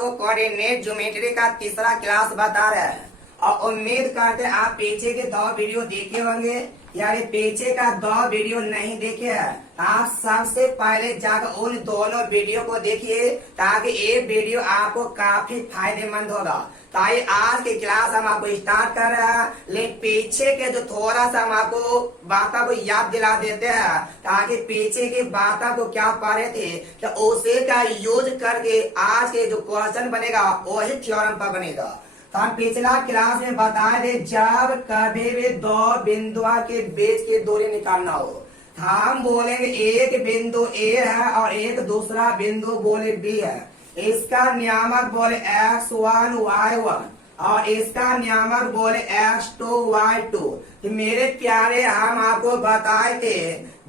आपको coordinate geometry का तीसरा क्लास बता रहे हैं और उम्मीद करते हैं आप पीछे के 2 वीडियो देखे होंगे। यानी पीछे का 2 वीडियो नहीं देखे हैं, आप सबसे पहले जाकर उन दोनों वीडियो को देखिए ताकि ये वीडियो आपको काफी फायदेमंद होगा। ताकि आज की क्लास हम आपको स्टार्ट कर रहे हैं, लेकिन पीछे के जो थोड़ा सा हम आपको बातों को याद दिला देते हैं ताकि पीछे की बातों को क्या पा रहे थे तो उसे का यूज करके आज के जो क्वेश्चन बनेगा वही थ्योरम पर बनेगा। तो हम पिछला क्लास में बताए थे जब कभी भी 2 बिंदुओं के बीच की दूरी निकालना हो हम बोलेंगे एक बिंदु ए है और एक दूसरा बिंदु बोले बी है। इसका नियामक बोले x1 y1 और इसका नियामक बोले x2 y2। तो मेरे प्यारे हम आपको बताए थे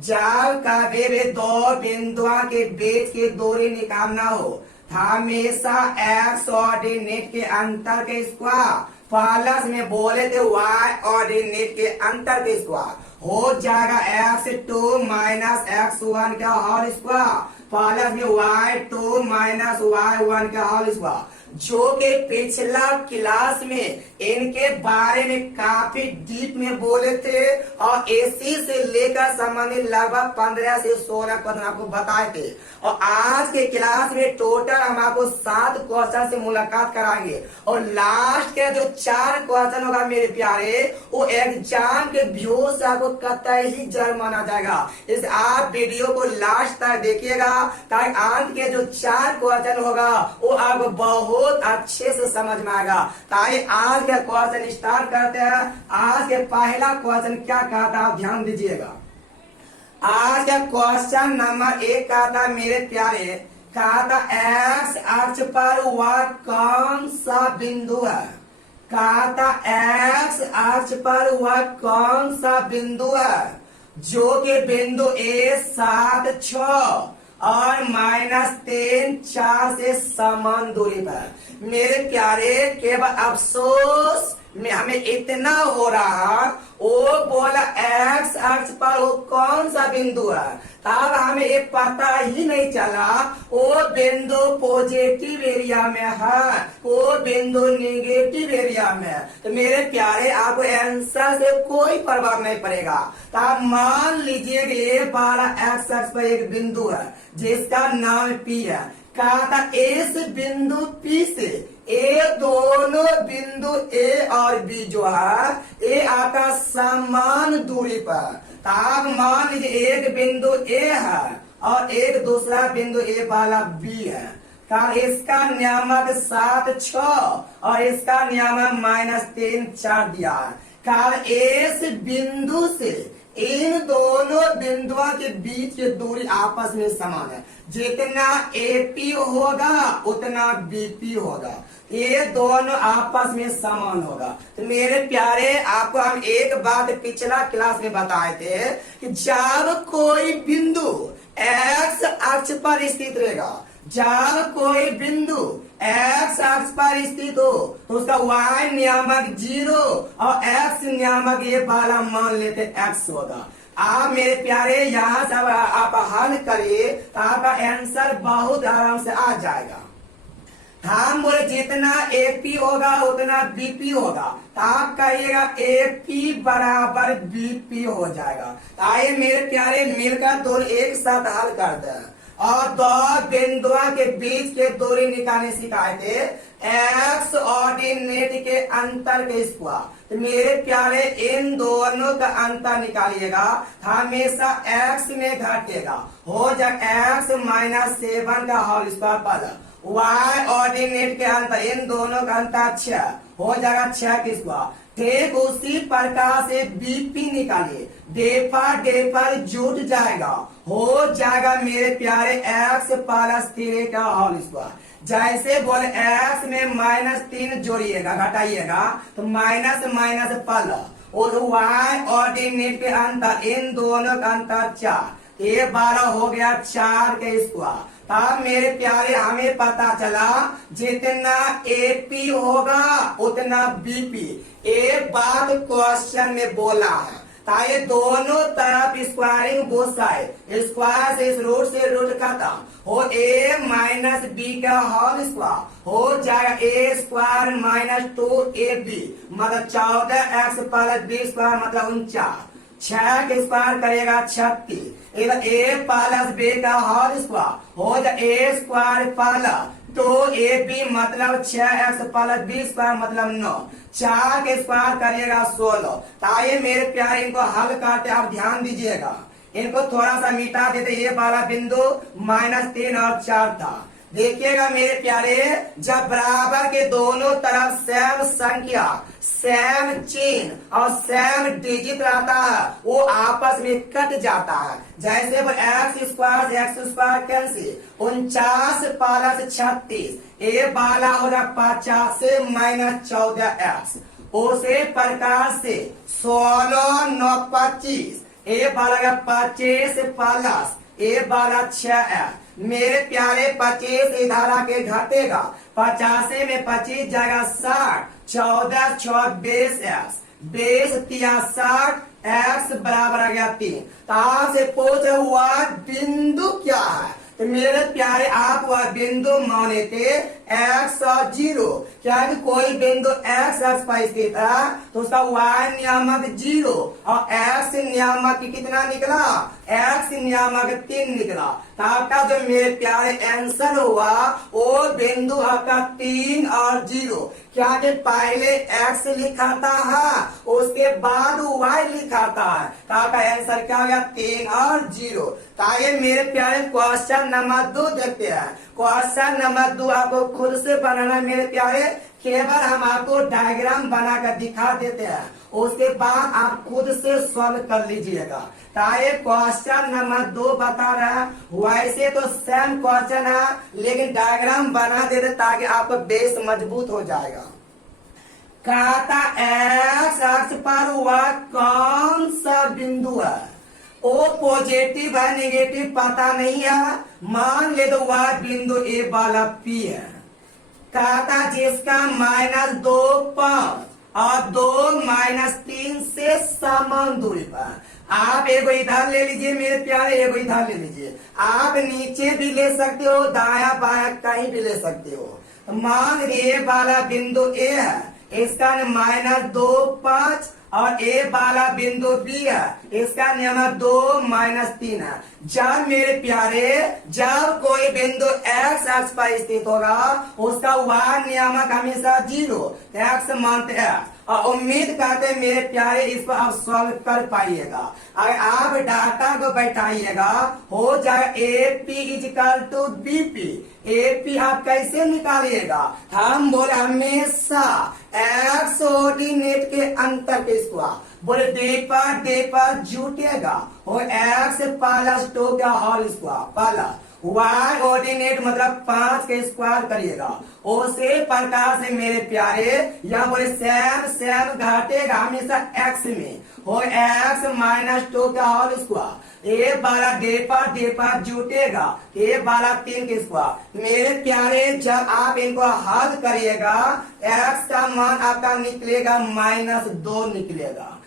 जब कभी भी 2 बिंदुओं के बीच की दूरी निकालना हो हमेशा x ऑर्डिनेट के अंतर के स्क्वायर प्लस में बोले थे y ऑर्डिनेट के अंतर के स्क्वायर हो जाएगा x2 माइनस x1 का होल स्क्वायर प्लस में y2 माइनस y1 का होल स्क्वायर। जो कि पिछला क्लास में इनके बारे में काफी डीप में बोले थे और इसी से लेकर संबंधित लगभग 15 से 16 क्वेश्चन आपको बताए थे। और आज के क्लास में टोटल हम आपको 7 क्वेश्चन से मुलाकात कराएंगे और लास्ट के जो 4 क्वेश्चन होगा मेरे प्यारे वो एग्जाम के व्यू से आपको कतई ही जर माना जाएगा। इस आप वीडियो को लास्ट तक देखिएगा ताकि अंत के जो 4 क्वेश्चन होगा वो आपको बहुत अच्छे से समझ में आएगा। ताकि आज के क्वेश्चन स्टार्ट करते हैं। आज के पहला क्वेश्चन क्या कहा था आप ध्यान दीजिएगा। आज का क्वेश्चन नंबर 1 कहा था मेरे प्यारे, कहा था एक्स अक्ष पर वह कौन सा बिंदु है। कहा था एक्स अक्ष पर वह कौन सा बिंदु है जो कि बिंदु A 7 6 और -3 4 से समान दूरी पर। मेरे प्यारे केवल अफसोस में हमें इतना हो रहा वो बोला एक्स अक्ष पर वो कौन सा बिंदु है तब हमें ये पता ही नहीं चला वो बिंदु पॉजिटिव एरिया में है वो बिंदु नेगेटिव एरिया में है। तो मेरे प्यारे आपको आंसर से कोई प्रभाव नहीं पड़ेगा। तो आप मान लीजिए कि ये 12 एक्स अक्ष पर एक बिंदु है जिसका नाम P है। कहा था इस बिंदु P से ये दोनों बिंदु A और B जो है ये आपका समान दूरी पर। तो आप मान लीजिए एक बिंदु A है और एक दूसरा बिंदु A वाला B है। कारण इसका नियामक 7 6 और इसका नियामक -3 4 दिया है। कारण इस बिंदु से इन दोनों बिंदुओं के बीच की दूरी आपस में समान है। जितना AP होगा उतना BP होगा। ये दोनों आपस में समान होगा। तो मेरे प्यारे आपको हम एक बात पिछला क्लास में बताए थे कि जब कोई बिंदु x अक्ष पर स्थित रहेगा, जब कोई बिंदु x अक्ष पर स्थित हो तो उसका y नियामक 0 और x नियामक ये वाला मान लेते x होगा। आप मेरे प्यारे यहाँ से आप हल करिए तो आपका आंसर बहुत आराम से आ जाएगा। हम बोले जितना AP होगा उतना BP होगा तो आप कहिएगा AP बराबर BP हो जाएगा। आइए मेरे प्यारे मिलकर दोनों एक साथ हल करते हैं और 2 बिंदुओं के बीच के दूरी निकालने सिखाए थे एक्स ऑर्डिनेट के अंतर के स्क्वायर। तो मेरे प्यारे इन दोनों का अंतर निकालिएगा हमेशा x में घटेगा हो जाएगा x -7 का whole square plus y ordinate के अंतर इन दोनों का अंतर 6 हो जाएगा 6 की स्क्वायर। ठीक उसी प्रकार से BP निकालिए डेपर जुट जाएगा हो जाएगा मेरे प्यारे x + 3 का होल स्क्वायर। जैसे बोले x में -3 जोड़िएगा घटाइएगा तो माइनस प्लस और y ऑर्डिनेट के अंतर इन दोनों का अंतर 4 ये 12 हो गया 4 के स्क्वायर। अब मेरे प्यारे हमें पता चला जितना AP होगा उतना BP। एक बात क्वेश्चन में बोला है ताकि दोनों तरफ स्क्वायरिंग बोथ साइड, स्क्वायर से रूट खत्म हो, a माइनस बी का होल स्क्वायर हो जाएगा a स्क्वायर माइनस 2ab मतलब 14x प्लस बी स्क्वायर मतलब 49, 6 के स्क्वायर करेगा 36, इधर a प्लस b का होल स्क्वायर हो जाए a स्क्वायर प्लस 2ab मतलब 6x प्लस बी स्क्वायर मतलब 9, 4 के स्क्वायर करेगा 16। ताकि मेरे प्यारे इनको हल करते आप ध्यान दीजिएगा, इनको थोड़ा सा मिटा देते, ये वाला बिंदु -3 और 4 था। देखिएगा मेरे प्यारे, जब बराबर के दोनों तरफ सेम संख्या, सेम चिन्ह और सेम डिजिट रहता है वो आपस में कट जाता है। जैसे वो x स्क्वायर कैंसिल, 49 प्लस 36, ए वाला हो रहा 50 माइनस 14x, उसे प्रकार से 16 9 25, ए वाला 25 प्लस ए वाला 6x। मेरे प्यारे 25 इधर आके घटेगा, 50 में 25 जाएगा 60, 14 26 x, 20 63 x बराबर आ गया 3। तो आपसे पूछ हुआ बिंदु क्या है, तो मेरे प्यारे आप वह बिंदु माने थे x और 0, क्या कि कोई बिंदु x अक्ष पर स्थित है तो उसका y नियामक 0 और x नियामक कितना निकला, x नियामक 3 निकला। तो आपका जो मेरे प्यारे आंसर हुआ वो बिंदु आपका 3 और 0, क्या कि पहले x लिखाता है उसके बाद y लिखाता है। तो आपका आंसर क्या हो गया 3 और 0। ताकि मेरे प्यारे क्वेश्चन नंबर 2 देखते हैं। क्वेश्चन नंबर 2 आपको खुद से बनाना है मेरे प्यारे, केवल हम आपको डायग्राम बनाकर दिखा देते हैं, उसके बाद आप खुद से सॉल्व कर लीजिएगा। ताकि क्वेश्चन नंबर 2 बता रहा है, वैसे तो सेम क्वेश्चन है लेकिन डायग्राम बना देते ताकि आपका बेस मजबूत हो जाएगा। कहता एक्स अक्ष पर वह कौन सा बिंदु है, ओ पॉजिटिव है नेगेटिव पता नहीं है, मान ले तो वह बिंदु ए वाला पी है। कहता जिसका -2 5 और 2 -3 से समान दूरी पर। आप एगो इधर ले लीजिए मेरे प्यारे, एगो इधर ले लीजिए, आप नीचे भी ले सकते हो, दाया बाया कहीं भी ले सकते हो। मान ए वाला बिंदु ए है, इसका -2 5 और ए वाला बिंदु बी है, इसका नियम 2 -3 है। जब मेरे प्यारे जब कोई बिंदु x अक्ष पर स्थित होगा उसका y नियामक हमेशा 0, x मानते हैं और उम्मीद करते हैं मेरे प्यारे इस पर आप सॉल्व कर पाइएगा। अगर आप डाटा को बैठाइएगा हो जाएगा AP equal B P. AP आप कैसे निकालिएगा, हम बोले हमेशा x ऑर्डिनेट के अंतर के स्क्वायर, बोले दे पर जुटेगा और x प्लस 2 का whole square plus y ordinate मतलब 5 के स्क्वायर करिएगा। उसे प्रकार से मेरे प्यारे यहाँ बोले सेम घटेगा हमेशा x में और x -2 का होल स्क्वायर, ए वाला डे पर जुटेगा, ए वाला 3 के स्क्वायर। मेरे प्यारे जब आप इनको हल करिएगा x का मान आपका निकलेगा -2 निकलेगा।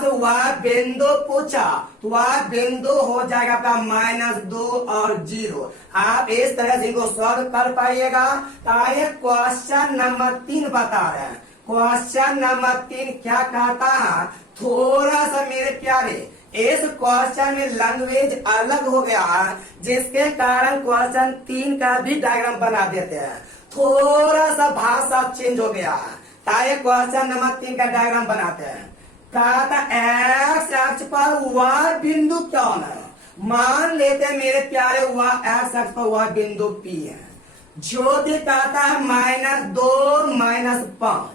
तो वह बिंदु पूछा तो वह बिंदु हो जाएगा आपका -2 और 0। आप इस तरह से इनको सॉल्व कर पाइएगा। क्वेश्चन नंबर 3 बता रहे हैं। क्वेश्चन नंबर 3 क्या कहता है, थोड़ा सा मेरे प्यारे इस क्वेश्चन में लैंग्वेज अलग हो गया है जिसके कारण क्वेश्चन 3 का भी डायग्राम बना देते हैं, थोड़ा सा भाषा चेंज हो गया है। ताकि क्वेश्चन नंबर 3 का डायग्राम बनाते हैं। कहता एक्स अक्ष पर वह बिंदु कौन है, मान लेते हैं मेरे प्यारे वह एक्स अक्ष पर वह बिंदु पी है, जो कि कहता है -2 -5,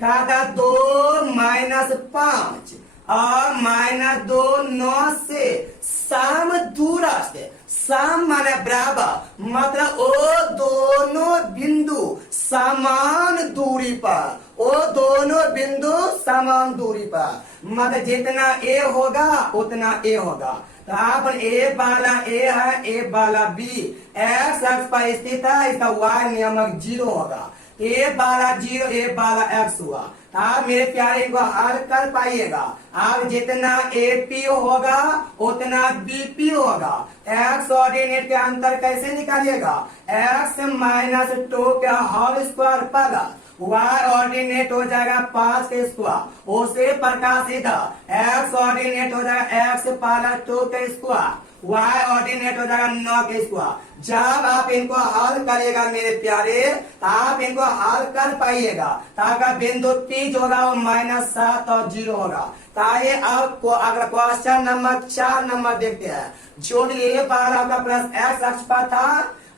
कहता 2 -5 और -2 9 से सम दूरस्थ, सम माने बराबर मतलब वो दोनों बिंदु समान दूरी पर, वो दोनों बिंदु समान दूरी पर मतलब जितना ए होगा उतना ए होगा। तो आप ए वाला ए है, ए वाला बी, एक्स अक्ष पर स्थित है, इसका y नियामक 0 होगा। ए वाला 0 ए वाला x हुआ। आप मेरे प्यारे इनको हल कर पाइएगा। आप जितना AP होगा उतना BP होगा। x ऑर्डिनेट के अंतर कैसे निकालिएगा? x माइनस 2 का whole square plus y ordinate हो जाएगा 5 के स्क्वायर, उसे प्रकाशित x ऑर्डिनेट हो जाएगा x प्लस 2 के स्क्वायर, y ऑर्डिनेट हो जाएगा 9 के स्क्वायर। जब आप इनको हल करेगा मेरे प्यारे, आप इनको हल कर पाइएगा। ताकि बिंदु P जो होगा वो -7 और 0 होगा। ताकि आपको अगर क्वेश्चन नंबर 4 नंबर देखते हैं, जो ये बार आपका प्लस x अक्ष पर था,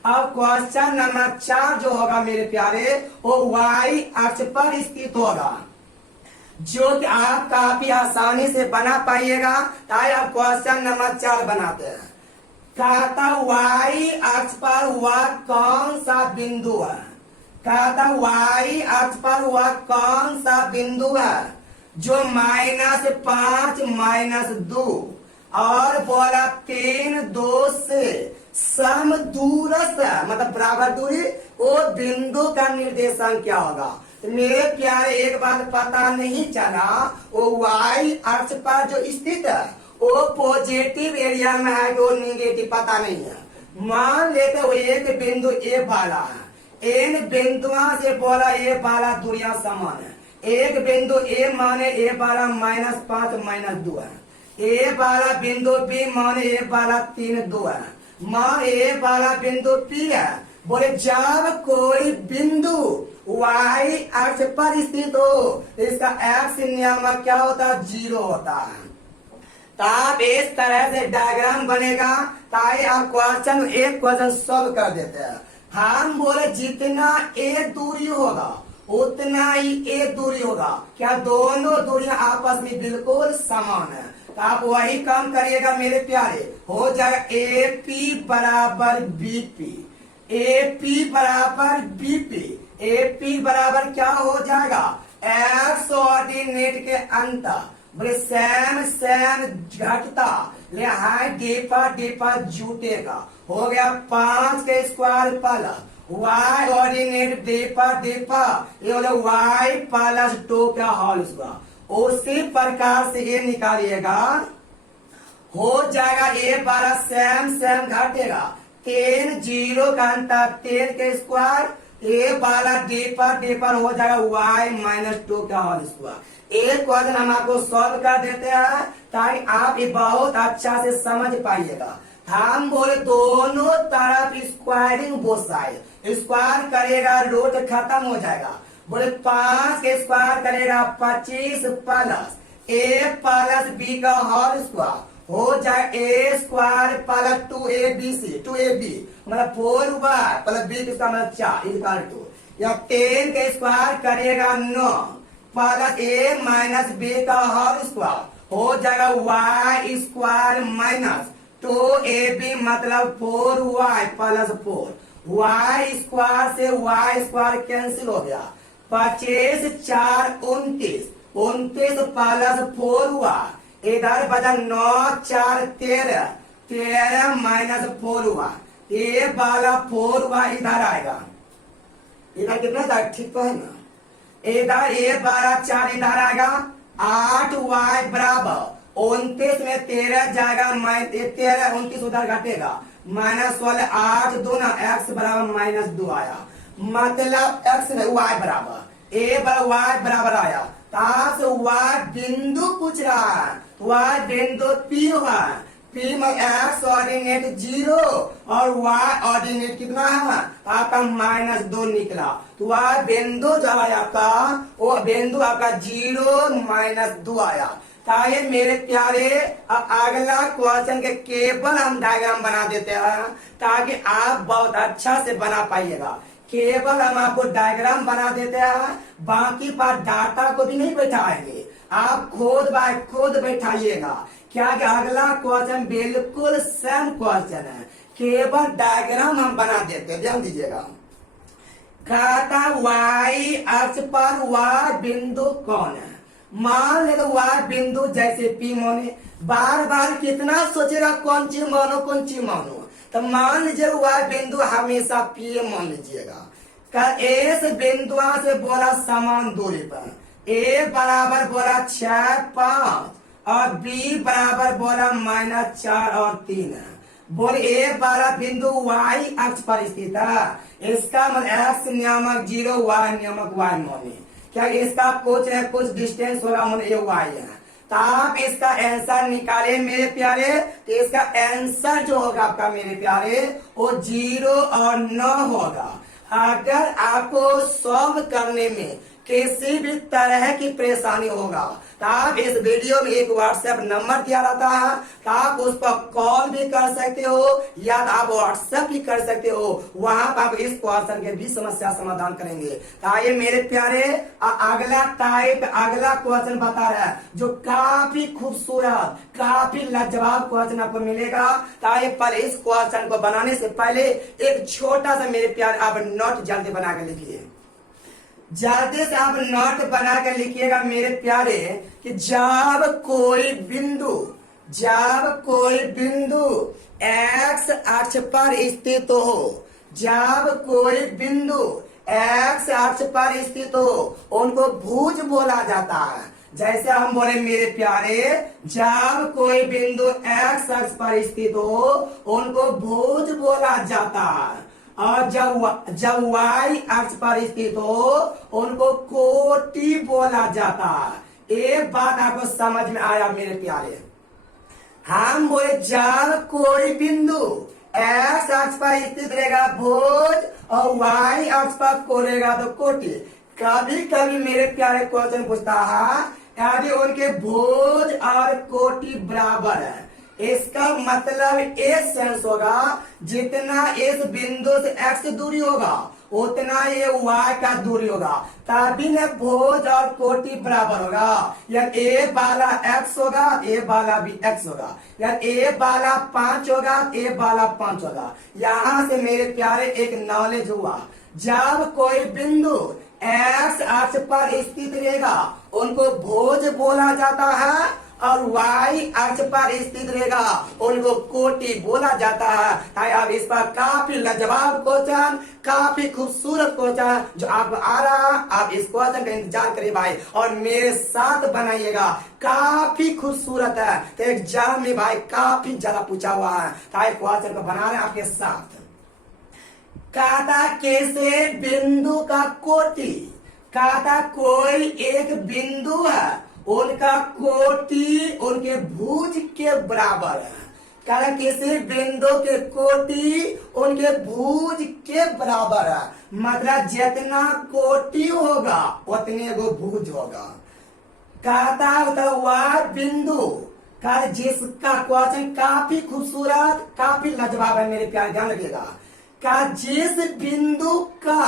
अब क्वेश्चन नंबर 4 जो होगा मेरे प्यारे वो y अक्ष पर स्थित होगा, जो कि आप काफी आसानी से बना पाइएगा। ताकि आप क्वेश्चन नंबर 4 बनाते हैं। कहता y अक्ष पर वह कौन सा बिंदु है? कहता y अक्ष पर वह कौन सा बिंदु है जो -5 -2 और बोला 3 2 से सम दूरस्थ है, मतलब बराबर दूरी, वो बिंदु का निर्देशांक क्या होगा? मेरे प्यारे एक बात पता नहीं चला, वो y अक्ष पर जो स्थित है वो पॉजिटिव एरिया में है कि वो निगेटिव, पता नहीं है। मान लेते हो एक बिंदु ए वाला है, इन बिंदुओं से बोला ए वाला दूरियां समान है। एक बिंदु ए माने ए वाला -5 -2 है, ए वाला बिंदु बी माने ए वाला 3 2 है, मान ए वाला बिंदु पी है। बोले जब कोई बिंदु y अक्ष पर स्थित हो इसका x नियामक क्या होता है? 0 होता है। तो आप इस तरह से डायग्राम बनेगा ताकि आप एक क्वेश्चन सॉल्व कर देते हैं। हम बोले जितना a दूरी होगा उतना ही a दूरी होगा। क्या दोनों दूरियां आपस में बिल्कुल समान है? तो आप वही काम करिएगा मेरे प्यारे। हो जाएगा AP बराबर BP, AP बराबर BP, AP बराबर क्या हो जाएगा? x ऑर्डिनेट के अंतर बोले सेम घटता ले हाई डेपा जुटेगा। हो गया 5 के स्क्वायर प्लस y ऑर्डिनेट डेपा ये बोले y प्लस 2 का होल स्क्वायर। उसी प्रकार से ये निकालिएगा, हो जाएगा ए बारा सेम घटेगा 10 0 का अंतर 10 के स्क्वायर, ए वाला डेपर हो जाएगा y -2 का होल स्क्वायर। एक क्वेश्चन हम आपको सॉल्व कर देते हैं ताकि आप ये बहुत अच्छा से समझ पाइएगा। हम बोले दोनों तरफ स्क्वायरिंग बोथ साइड, स्क्वायर करेगा रूट खत्म हो जाएगा। बोले 5 के स्क्वायर करेगा 25 प्लस ए प्लस बी का होल स्क्वायर हो जाए ए स्क्वायर प्लस 2ab मतलब 4y प्लस बी किसका मतलब 4 इक्वल टू, या 10 के स्क्वायर करेगा 9 प्लस ए माइनस बी का होल स्क्वायर हो जाएगा y स्क्वायर माइनस 2ab मतलब 4y प्लस 4, y स्क्वायर से y स्क्वायर कैंसिल हो गया। 25 4 29 प्लस 4y इधर बचा 9 4 13 माइनस 4y, ये वाला 4y इधर आएगा। इधर कितना था? ठीक तो है ना? इधर ये 12 4 इधर आएगा 8y बराबर 29 में 13 जाएगा 13 29 उधर घटेगा -16 8 2 ना x बराबर -2 आया, मतलब x नहीं y बराबर a बराबर y बराबर आया। ताश y बिंदु पूछ रहा है, y बिंदु P हुआ, P में x ऑर्डिनेट 0 और y ऑर्डिनेट कितना है आपका -2 निकला। तो y बिंदु जो आया आपका वो बिंदु आपका 0 -2 आया। ताकि मेरे प्यारे अब अगला क्वेश्चन के केवल हम डायग्राम बना देते हैं ताकि आप बहुत अच्छा से बना पाइएगा। केवल हम आपको डायग्राम बना देते हैं, बाकी पर डाटा को भी नहीं बैठाएंगे, आप खुद बाय खुद बैठाइएगा। क्या कि अगला क्वेश्चन बिल्कुल सेम क्वेश्चन है, केवल डायग्राम हम बना देते हैं, ध्यान दीजिएगा। कहता y अक्ष पर y बिंदु कौन है? मान ले y बिंदु जैसे P माने, बार बार कितना सोचेगा कौन चीज मानो। तो मान लीजिए y बिंदु हमेशा P मान लीजिएगा। का इस बिंदु से बोला समान दूरी पर ए बराबर बोला 6 5 और बी बराबर बोला -4 और 3। बोल ए वाला बिंदु y अक्ष पर स्थित है। इसका मतलब x नियामक 0 y नियामक y माने क्या इसका कुछ डिस्टेंस होगा मतलब ये y है। तो आप इसका आंसर निकाले मेरे प्यारे। तो इसका आंसर जो होगा आपका मेरे प्यारे वो 0 और 9 होगा। अगर आपको सॉल्व करने में किसी भी तरह की परेशानी होगा तो आप इस वीडियो में एक व्हाट्सएप नंबर दिया रहता है, तो आप उस पर कॉल भी कर सकते हो या आप व्हाट्सएप भी कर सकते हो। वहां पर आप इस क्वेश्चन के भी समस्या समाधान करेंगे। तो आइए मेरे प्यारे अगला क्वेश्चन बता रहा है जो काफी खूबसूरत काफी लाजवाब क्वेश्चन आपको मिलेगा। तो आइए पहले इस क्वेश्चन को बनाने से पहले एक छोटा सा मेरे प्यारे आप नोट जल्दी बना के लिखिए। जल्दी से आप नोट बना के लिखिएगा मेरे प्यारे कि जब कोई बिंदु x अक्ष पर स्थित हो, जब कोई बिंदु x अक्ष पर स्थित हो उनको भुज बोला जाता है। जैसे हम बोले मेरे प्यारे जब कोई बिंदु x अक्ष पर स्थित हो उनको भुज बोला जाता है और जब y अक्ष पर स्थित हो उनको कोटि बोला जाता है। एक बात आपको समझ में आया मेरे प्यारे। हम बोले जब कोई बिंदु x अक्ष पर स्थित रहेगा भुज और y अक्ष पर कोरेगा तो कोटि। कभी कभी मेरे प्यारे क्वेश्चन पूछता है यदि उनके भुज और कोटि बराबर है, इसका मतलब इस सेंस होगा जितना इस बिंदु से x की दूरी होगा उतना ये y का दूरी होगा, तभी न भुज और कोटि बराबर होगा। या a वाला x होगा a वाला भी x होगा, या a वाला 5 होगा a वाला 5 होगा। यहाँ से मेरे प्यारे एक नॉलेज हुआ जब कोई बिंदु x अक्ष पर स्थित रहेगा उनको भुज बोला जाता है और y अक्ष पर स्थित रहेगा उनको कोटि बोला जाता है। अब इस पर काफी लाजवाब क्वेश्चन काफी खूबसूरत क्वेश्चन जो आपको आ रहा, आप इस क्वेश्चन का इंतजार करिए भाई और मेरे साथ बनाइएगा। काफी खूबसूरत है तो एग्जाम में भाई काफी ज्यादा पूछा हुआ है। क्वेश्चन को बना रहे हैं आपके साथ। कहता कैसे बिंदु का कोटि, कहता कोई एक बिंदु है उनका कोटि उनके भुज के बराबर है। कारण किसी बिंदु के कोटि उनके भुज के बराबर है, मतलब जितना कोटि होगा उतने को भुज होगा। कहता तो वह बिंदु का जिसका क्वेश्चन काफी खूबसूरत काफी लाजवाब है मेरे प्यारे ध्यान रखिएगा। का जिस बिंदु का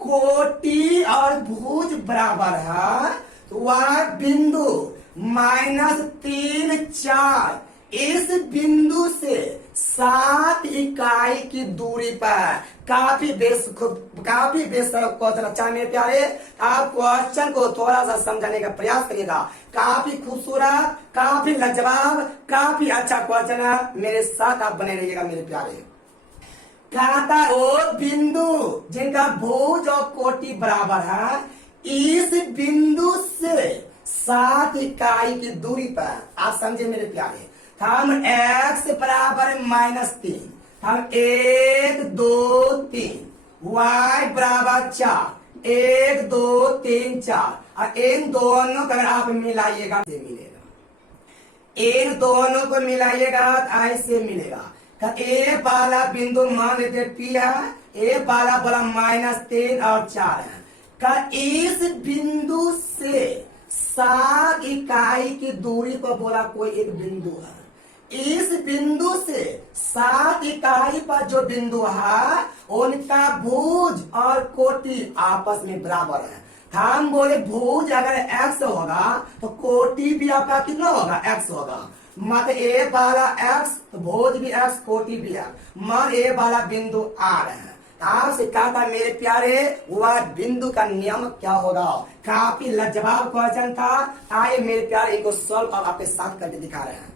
कोटि और भुज बराबर है वह बिंदु -3 4 इस बिंदु से 7 इकाई की दूरी पर काफी क्वेश्चन अच्छा मेरे प्यारे। आप क्वेश्चन को थोड़ा सा समझने का प्रयास करिएगा। काफी खूबसूरत काफी लाजवाब काफी अच्छा क्वेश्चन है, मेरे साथ आप बने रहिएगा मेरे प्यारे। कहता वो बिंदु जिनका भुज और कोटि बराबर है इस बिंदु से 7 इकाई की दूरी पर आप समझे मेरे प्यारे। हम x बराबर -3 हम 1 2 3 y बराबर 4 1 2 3 4 और इन दोनों को अगर आप मिलाइएगा से मिलेगा, इन दोनों को मिलाइएगा तो ऐसे मिलेगा। ए वाला बिंदु मान लेते P है, ए वाला बोला -3 और 4 है। का इस बिंदु से 7 इकाई की दूरी पर बोला कोई एक बिंदु है। इस बिंदु से 7 इकाई पर जो बिंदु है उनका भुज और कोटि आपस में बराबर है। हम बोले भुज अगर x होगा तो कोटि भी आपका कितना होगा x होगा। मत ए वाला x तो भुज भी x कोटि भी है। मान ए वाला बिंदु R है। आपसे कहा था मेरे प्यारे वह बिंदु का नियम क्या होगा। काफी लाजवाब क्वेश्चन था। आइए मेरे प्यारे इनको सॉल्व और आपके साथ करके दिखा रहे हैं।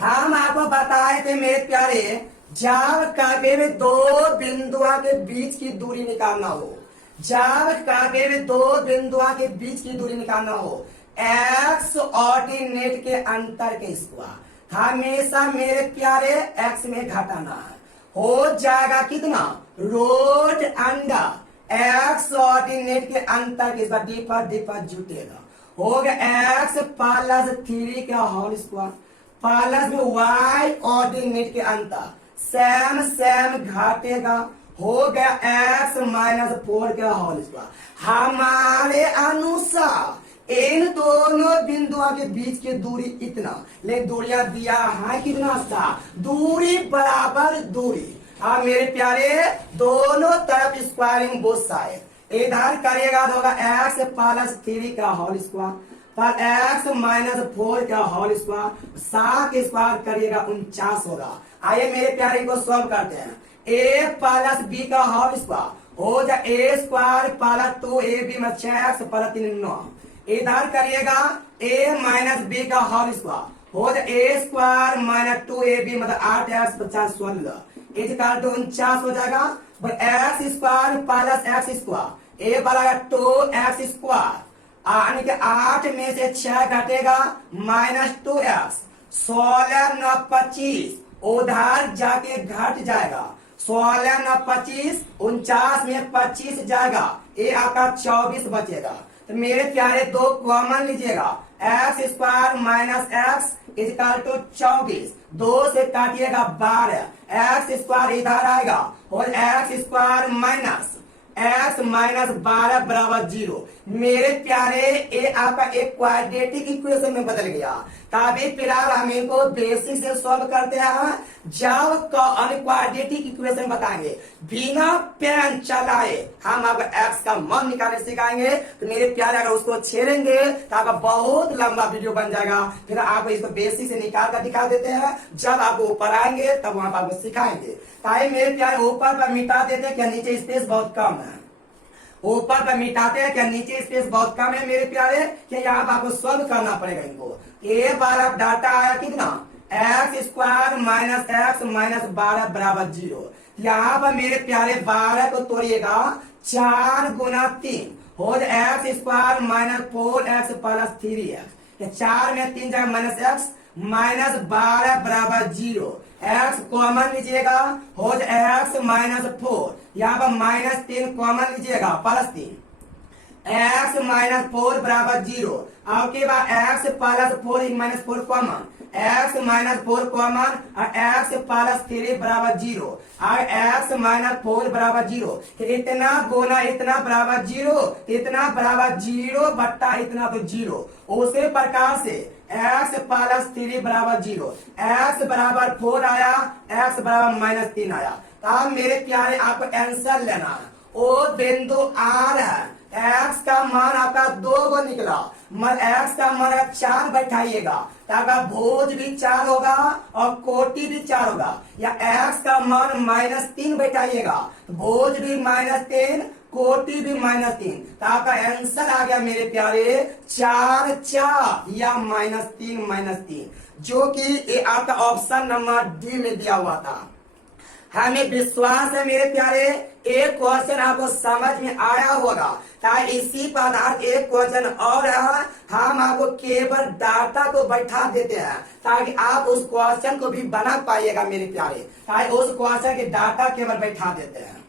हम आपको बताए थे मेरे प्यारे जब काव्य में दो बिंदुओं के बीच की दूरी निकालना हो, जब काव्य में दो बिंदुओं के बीच की दूरी निकालना हो, एक्स ऑर्डिनेट के अंतर के स्क्वायर हमेशा मेरे प्यारे एक्स में घटाना है। हो जाएगा कितना, रूट अंडर एक्स ऑर्डिनेट के अंतर के स्क्वायर, दीपा जुटेगा, हो गया एक्स प्लस 3 का होल स्क्वायर प्लस में वाई ऑर्डिनेट के अंतर सेम घटेगा, हो गया एक्स माइनस 4 का होल स्क्वायर। हमारे अनुसार इन दोनों बिंदुओं के बीच की दूरी इतना, लेकिन दूरियां दिया है कितना सा, दूरी बराबर दूरी। हाँ मेरे प्यारे, दोनों तरफ स्क्वायरिंग बोथ साइड, इधर करिएगा तो होगा एक्स प्लस 3 का होल स्क्वायर पर एक्स माइनस 4 का होल स्क्वायर, 7 स्क्वायर करिएगा 49 होगा। आइए मेरे प्यारे को सॉल्व करते हैं। ए प्लस बी का होल स्क्वायर हो जाए ए स्क्वायर प्लस 2ab में 6x प्लस 3 9, इधर करिएगा a माइनस बी का होल स्क्वायर हो जाए ए स्क्वायर माइनस 2ab मतलब 8x 50 16 इजकल टू 49 हो जाएगा। X square plus x square a बराबर 2x स्क्वायर, यानी कि 8 में से 6 घटेगा माइनस 2x, 16 9 25 उधर जाके घट जाएगा, 16 9 25 49 में 25 जाएगा, ये आपका 24 बचेगा। तो मेरे प्यारे दो कॉमन लीजिएगा, x square minus x equal to 24, 2 से काटिएगा 12, एक्स स्क्वायर इधर आएगा और x square minus x minus 12 बराबर 0। मेरे प्यारे ये आपका एक क्वाड्रेटिक इक्वेशन में बदल गया। तभी फिलहाल हम इनको बेसिक से सॉल्व करते हैं, जब क्वाड्रेटिक इक्वेशन बताएंगे बिना पेन चलाए हम आपको एक्स का मान निकालने सिखाएंगे। तो मेरे प्यारे अगर उसको छेड़ेंगे तो आपका बहुत लंबा वीडियो बन जाएगा, फिर आपको इसको बेसिक से निकाल कर दिखा देते हैं, जब आपको ऊपर आएंगे तब वहां पर आपको सिखाएंगे। ताकि मेरे प्यारे ऊपर पर मिटा देते हैं क्या नीचे स्पेस बहुत कम है, ऊपर पर मिटाते हैं क्या नीचे स्पेस बहुत कम है मेरे प्यारे, कि यहाँ पर आपको सॉल्व करना पड़ेगा इनको। ए बार डाटा आया कितना, x square minus x minus 12 बराबर 0। यहाँ पर मेरे प्यारे 12 को तोड़िएगा 4 गुना 3 हो जाए x square minus 4x plus 3x, 4 में 3 जाएगा माइनस एक्स माइनस 12 बराबर 0, एक्स कॉमन लीजिएगा हो जाए एक्स माइनस 4, यहाँ पर माइनस 3 कॉमन लीजिएगा प्लस 3, एक्स माइनस 4 बराबर 0। अब के बाद x plus 4 minus 4 common, x minus 4 common और एक्स प्लस 3 बराबर 0 और एक्स माइनस 4 बराबर 0, इतना गुना इतना बराबर 0, इतना बराबर 0 बट्टा इतना तो 0। उसी प्रकार से एक्स प्लस 3 बराबर 0, एक्स बराबर 4 आया, एक्स बराबर माइनस 3 आया। अब मेरे प्यारे आपको आंसर लेना है, ओ बिंदु आर है, एक्स का मान आपका 2 को निकला, एक्स का मान 4 बैठाइएगा ताकि भुज भी 4 होगा और कोटि भी 4 होगा, या एक्स का मान माइनस 3 बैठाइएगा भुज भी माइनस 3 कोटि भी माइनस 3, तो आपका आंसर आ गया मेरे प्यारे 4 4 या माइनस 3, जो कि ये आपका ऑप्शन नंबर डी में दिया हुआ था। हमें विश्वास है मेरे प्यारे एक क्वेश्चन आपको समझ में आया होगा। ताकि इसी पर आधारित एक क्वेश्चन और है, हम आपको केवल डाटा को बैठा देते हैं ताकि आप उस क्वेश्चन को भी बना पाइएगा मेरे प्यारे, ताकि उस क्वेश्चन के डाटा केवल बैठा देते हैं,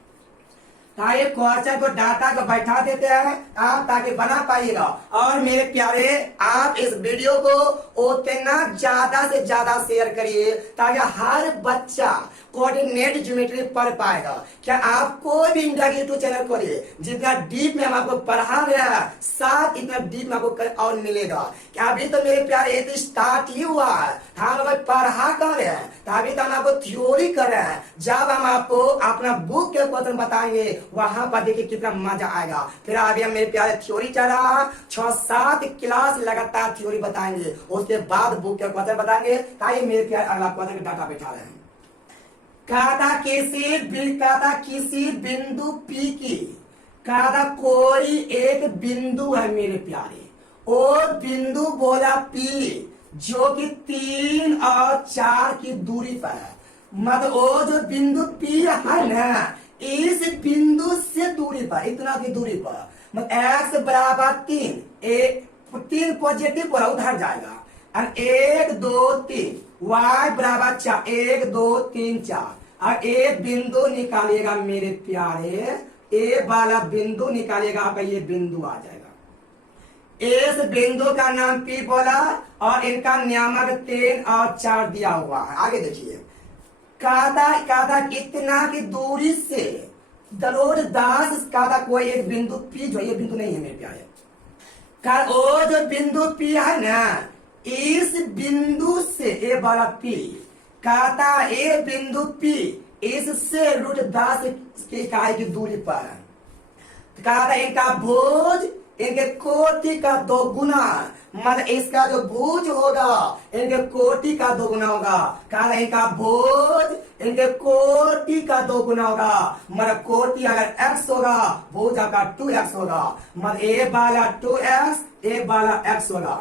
ताकि क्वेश्चन को डाटा को बैठा देते हैं आप ताकि बना पाइएगा। और मेरे प्यारे आप इस वीडियो को उतना ज्यादा से ज्यादा शेयर करिए ताकि हर बच्चा कोऑर्डिनेट ज्योमेट्री पढ़ पाएगा। क्या आप कोई भी इंडिया के यूट्यूब चैनल खोलिए, जितना डीप में हम आपको पढ़ा गया है साथ इतना डीप में आपको और मिलेगा। क्या अभी तो मेरे प्यारे ये तो स्टार्ट ही हुआ है, हम लोग पढ़ा कर रहे हैं, अभी तो हम आपको थ्योरी कर रहे हैं। जब हम आपको अपना बुक के क्वेश्चन बताएंगे वहां पर देखिए कितना मजा आएगा। फिर अभी हम मेरे प्यारे थ्योरी चल रहा है, 6-7 क्लास लगातार थ्योरी बताएंगे, उसके बाद बुक के क्वेश्चन बताएंगे। ताकि मेरे प्यारे अगला क्वेश्चन का डाटा बैठा रहे हैं। किसी बिंदु P की कोई एक बिंदु है मेरे प्यारे, वो बिंदु बोला P जो कि 3 और 4 की दूरी पर है। मतलब वो जो बिंदु P है ना, इस बिंदु से दूरी पर, इतना की दूरी पर, मतलब x बराबर 3 पॉजिटिव पर उधर जाएगा, और 1 2 3 y बराबर 4, 1 2 3 4, और एक बिंदु निकालिएगा मेरे प्यारे, ए वाला बिंदु निकालिएगा, आपका ये बिंदु आ जाएगा। इस बिंदु का नाम P बोला, और इनका नियामक 3 और 4 दिया हुआ है। आगे देखिए, कहा था इतना की दूरी से दरोज 10 कहा था कोई एक बिंदु P, जो ये बिंदु नहीं है मेरे प्यारे, वो जो बिंदु P है ना, इस बिंदु से ए वाला P, कहा था ये बिंदु P इससे √10 की इकाई की दूरी पर, कहा था इनका भुज इनके कोटि का 2 गुना, मतलब इसका जो भुज होगा इनके कोटि का 2 गुना होगा। कहा था इनका भुज इनके कोटि का 2 गुना होगा, मतलब कोटि अगर x होगा, भुज आपका 2x होगा, मतलब ए वाला 2x, ए वाला x होगा।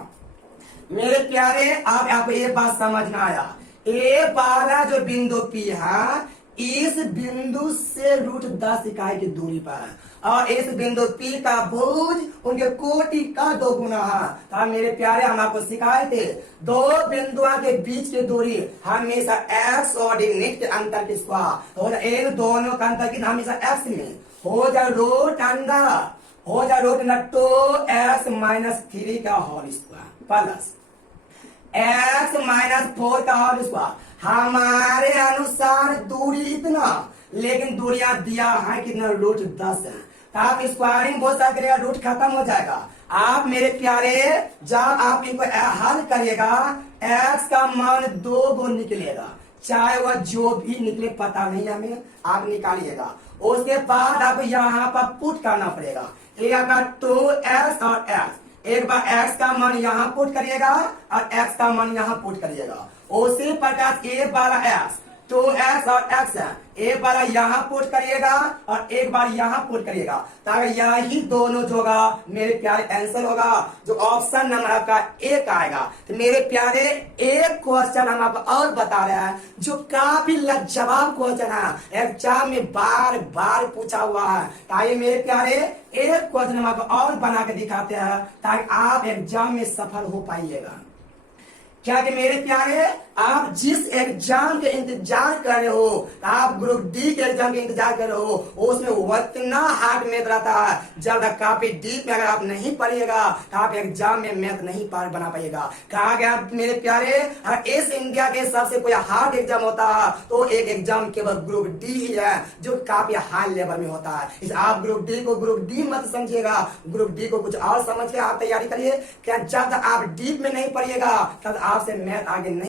मेरे प्यारे, आप आपको ये बात समझना आया, ए वाला जो बिंदु P है, इस बिंदु से √10 इकाई की दूरी पर, और इस बिंदु P का भुज उनके कोटि का 2 गुना है। तो मेरे प्यारे, हम आपको सिखाए थे, दो बिंदुओं के बीच की दूरी हमेशा x और यूनिट के अंतर की स्क्वायर, तो इन दोनों का अंतर की हमेशा x में हो जाए √अंडर 2x - 3 का होल स्क्वायर प्लस x - 4 का होल स्क्वायर। हमारे अनुसार दूरी इतना, लेकिन दूरियां दिया है कितना, √10 है। आप स्क्वायरिंग बहुत सारा करेगा, रूट खत्म हो जाएगा। आप मेरे प्यारे, जब आप इनको हल करिएगा, x का मान 2 गो निकलेगा, चाहे वह जो भी निकले पता नहीं हमें, आप निकालिएगा। उसके बाद आप यहाँ पर पुट करना पड़ेगा, ये आपका 2x और x, एक बार x का मान यहाँ पुट करिएगा और x का मान यहाँ पुट करिएगा। उसी प्रकार ए वाला x 2x और x है, एक बार यहाँ पुट करिएगा और एक बार यहाँ पुट करिएगा, ताकि यही दोनों जो होगा मेरे प्यारे आंसर होगा, जो ऑप्शन नंबर आपका 1 आएगा। तो मेरे प्यारे, एक क्वेश्चन हम आपको और बता रहे हैं, जो काफी लाजवाब क्वेश्चन है, एग्जाम में बार बार पूछा हुआ है। ताकि मेरे प्यारे, एक क्वेश्चन हम आपको और बना के दिखाते हैं, ताकि आप एग्जाम में सफल हो पाइएगा। क्या कि मेरे प्यारे, आप जिस एग्जाम के इंतजार कर रहे हो, आप ग्रुप डी के एग्जाम के इंतजार कर रहे हो, उसमें उतना हार्ड मैथ रहता है, जब तक काफी डीप में अगर आप नहीं पढ़िएगा तो आप एग्जाम में मैथ नहीं पार बना पाइएगा। कहा गया मेरे प्यारे, इस इंडिया के सबसे कोई हार्ड एग्जाम होता है तो एक एग्जाम केवल ग्रुप डी ही है, जो काफी हाई लेवल में होता है। इस आप ग्रुप डी को ग्रुप डी मत समझिएगा, ग्रुप डी को कुछ और समझ के आप तैयारी करिए। क्या जब तक आप डीप में नहीं पढ़िएगा तब आपसे मैथ आगे नहीं